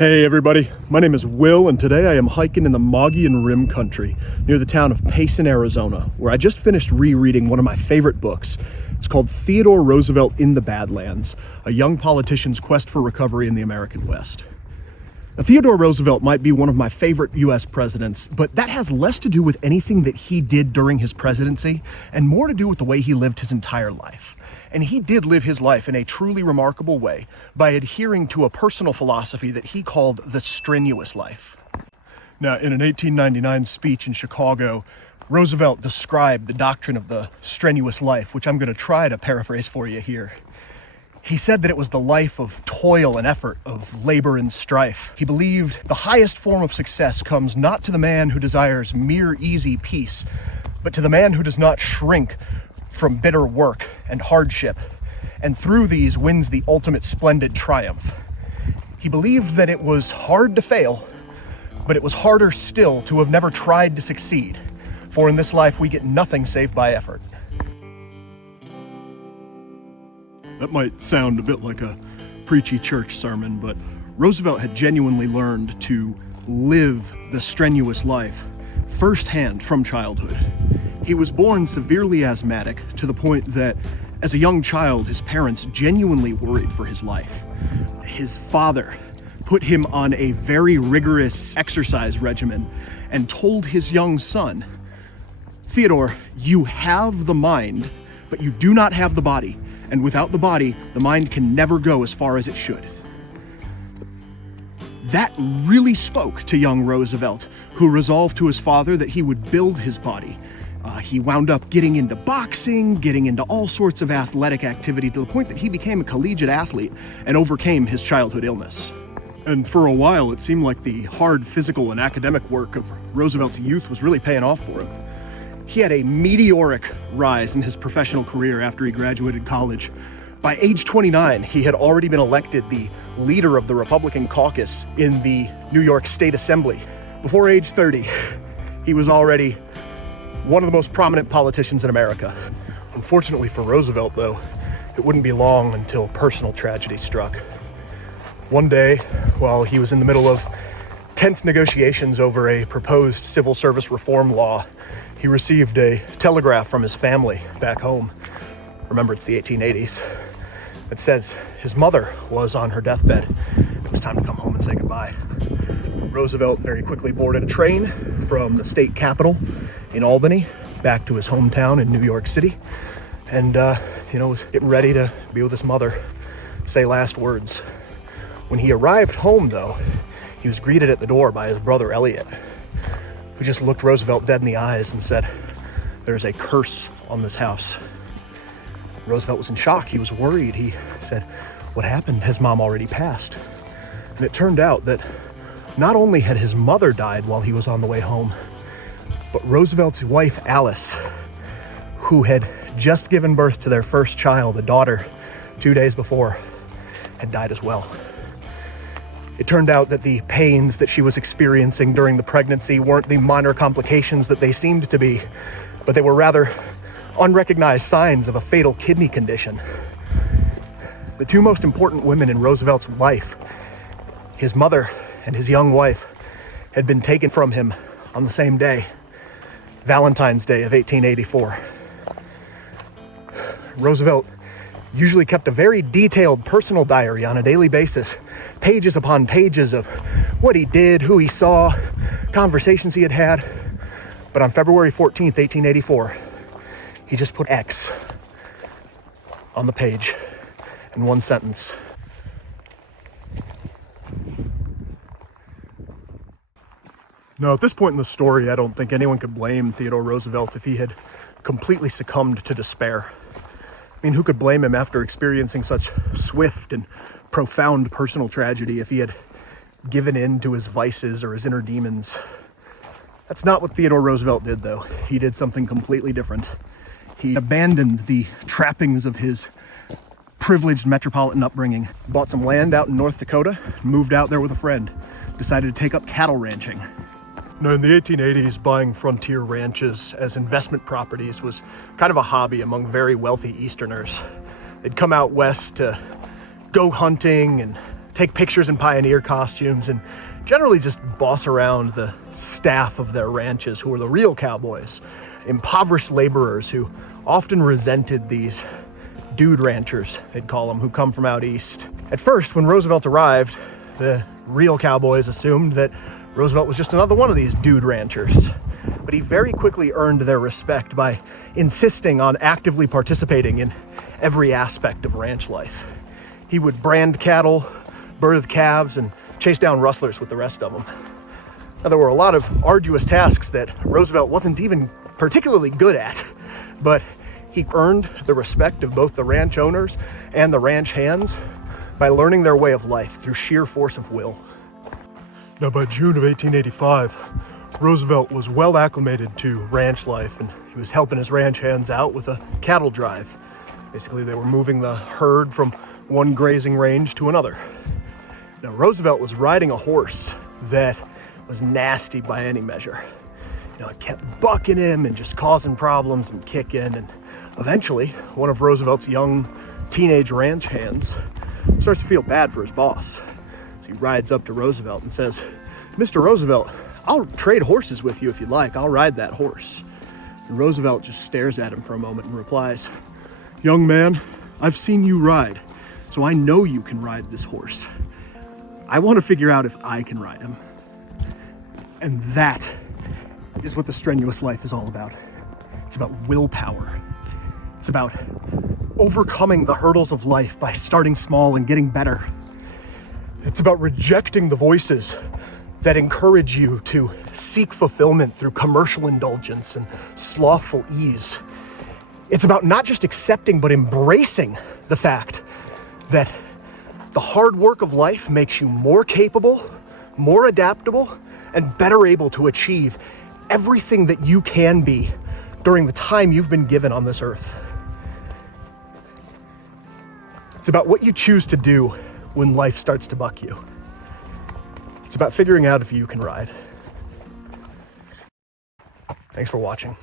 Hey everybody, my name is Will, and today I am hiking in the Mogollon Rim country near the town of Payson, Arizona, where I just finished rereading one of my favorite books. It's called Theodore Roosevelt in the Badlands, a young politician's quest for recovery in the American West. Now, Theodore Roosevelt might be one of my favorite US presidents, but that has less to do with anything that he did during his presidency and more to do with the way he lived his entire life. And he did live his life in a truly remarkable way by adhering to a personal philosophy that he called the strenuous life. Now, in an 1899 speech in Chicago, Roosevelt described the doctrine of the strenuous life, which I'm going to try to paraphrase for you here. He said that it was the life of toil and effort, of labor and strife. He believed the highest form of success comes not to the man who desires mere easy peace, but to the man who does not shrink from bitter work and hardship, and through these wins the ultimate splendid triumph. He believed that it was hard to fail, but it was harder still to have never tried to succeed, for in this life we get nothing save by effort. That might sound a bit like a preachy church sermon, but Roosevelt had genuinely learned to live the strenuous life firsthand from childhood. He was born severely asthmatic to the point that as a young child, his parents genuinely worried for his life. His father put him on a very rigorous exercise regimen and told his young son, "Theodore, you have the mind, but you do not have the body. And without the body, the mind can never go as far as it should." That really spoke to young Roosevelt, who resolved to his father that he would build his body. He wound up getting into boxing, getting into all sorts of athletic activity to the point that he became a collegiate athlete and overcame his childhood illness. And for a while, it seemed like the hard physical and academic work of Roosevelt's youth was really paying off for him. He had a meteoric rise in his professional career after he graduated college. By age 29, he had already been elected the leader of the Republican caucus in the New York State Assembly. Before age 30, he was already one of the most prominent politicians in America. Unfortunately for Roosevelt, though, it wouldn't be long until personal tragedy struck. One day, while he was in the middle of tense negotiations over a proposed civil service reform law, he received a telegraph from his family back home. Remember, it's the 1880s. It says his mother was on her deathbed. It was time to come home and say goodbye. Roosevelt very quickly boarded a train from the state capitol in Albany back to his hometown in New York City, and was getting ready to be with his mother, say last words. When he arrived home, though, he was greeted at the door by his brother Elliot, who just looked Roosevelt dead in the eyes and said, "There's a curse on this house." Roosevelt was in shock. He was worried. He said, "What happened? Has Mom already passed?" And it turned out that not only had his mother died while he was on the way home, but Roosevelt's wife, Alice, who had just given birth to their first child, a daughter, 2 days before, had died as well. It turned out that the pains that she was experiencing during the pregnancy weren't the minor complications that they seemed to be, but they were rather unrecognized signs of a fatal kidney condition. The two most important women in Roosevelt's life, his mother and his young wife, had been taken from him on the same day, Valentine's Day of 1884. Roosevelt usually kept a very detailed personal diary on a daily basis, pages upon pages of what he did, who he saw, conversations he had had. But on February 14th, 1884, he just put X on the page in one sentence. Now, at this point in the story, I don't think anyone could blame Theodore Roosevelt if he had completely succumbed to despair. I mean, who could blame him after experiencing such swift and profound personal tragedy if he had given in to his vices or his inner demons? That's not what Theodore Roosevelt did, though. He did something completely different. He abandoned the trappings of his privileged metropolitan upbringing, bought some land out in North Dakota, moved out there with a friend, decided to take up cattle ranching. Now, in the 1880s, buying frontier ranches as investment properties was kind of a hobby among very wealthy Easterners. They'd come out west to go hunting and take pictures in pioneer costumes, and generally just boss around the staff of their ranches, who were the real cowboys, impoverished laborers who often resented these dude ranchers, they'd call them, who come from out east. At first, when Roosevelt arrived, the real cowboys assumed that Roosevelt was just another one of these dude ranchers. But he very quickly earned their respect by insisting on actively participating in every aspect of ranch life. He would brand cattle, birth calves, and chase down rustlers with the rest of them. Now, there were a lot of arduous tasks that Roosevelt wasn't even particularly good at, but he earned the respect of both the ranch owners and the ranch hands by learning their way of life through sheer force of will. Now, by June of 1885, Roosevelt was well acclimated to ranch life, and he was helping his ranch hands out with a cattle drive. Basically, they were moving the herd from one grazing range to another. Now, Roosevelt was riding a horse that was nasty by any measure. It kept bucking him and just causing problems and kicking, and eventually, one of Roosevelt's young teenage ranch hands starts to feel bad for his boss. So he rides up to Roosevelt and says, "Mr. Roosevelt, I'll trade horses with you if you'd like. I'll ride that horse." And Roosevelt just stares at him for a moment and replies, "Young man, I've seen you ride, so I know you can ride this horse. I want to figure out if I can ride him." And that is what the strenuous life is all about. It's about willpower. It's about overcoming the hurdles of life by starting small and getting better. It's about rejecting the voices that encourage you to seek fulfillment through commercial indulgence and slothful ease. It's about not just accepting, but embracing the fact that the hard work of life makes you more capable, more adaptable, and better able to achieve everything that you can be during the time you've been given on this earth. It's about what you choose to do when life starts to buck you. It's about figuring out if you can ride. Thanks for watching.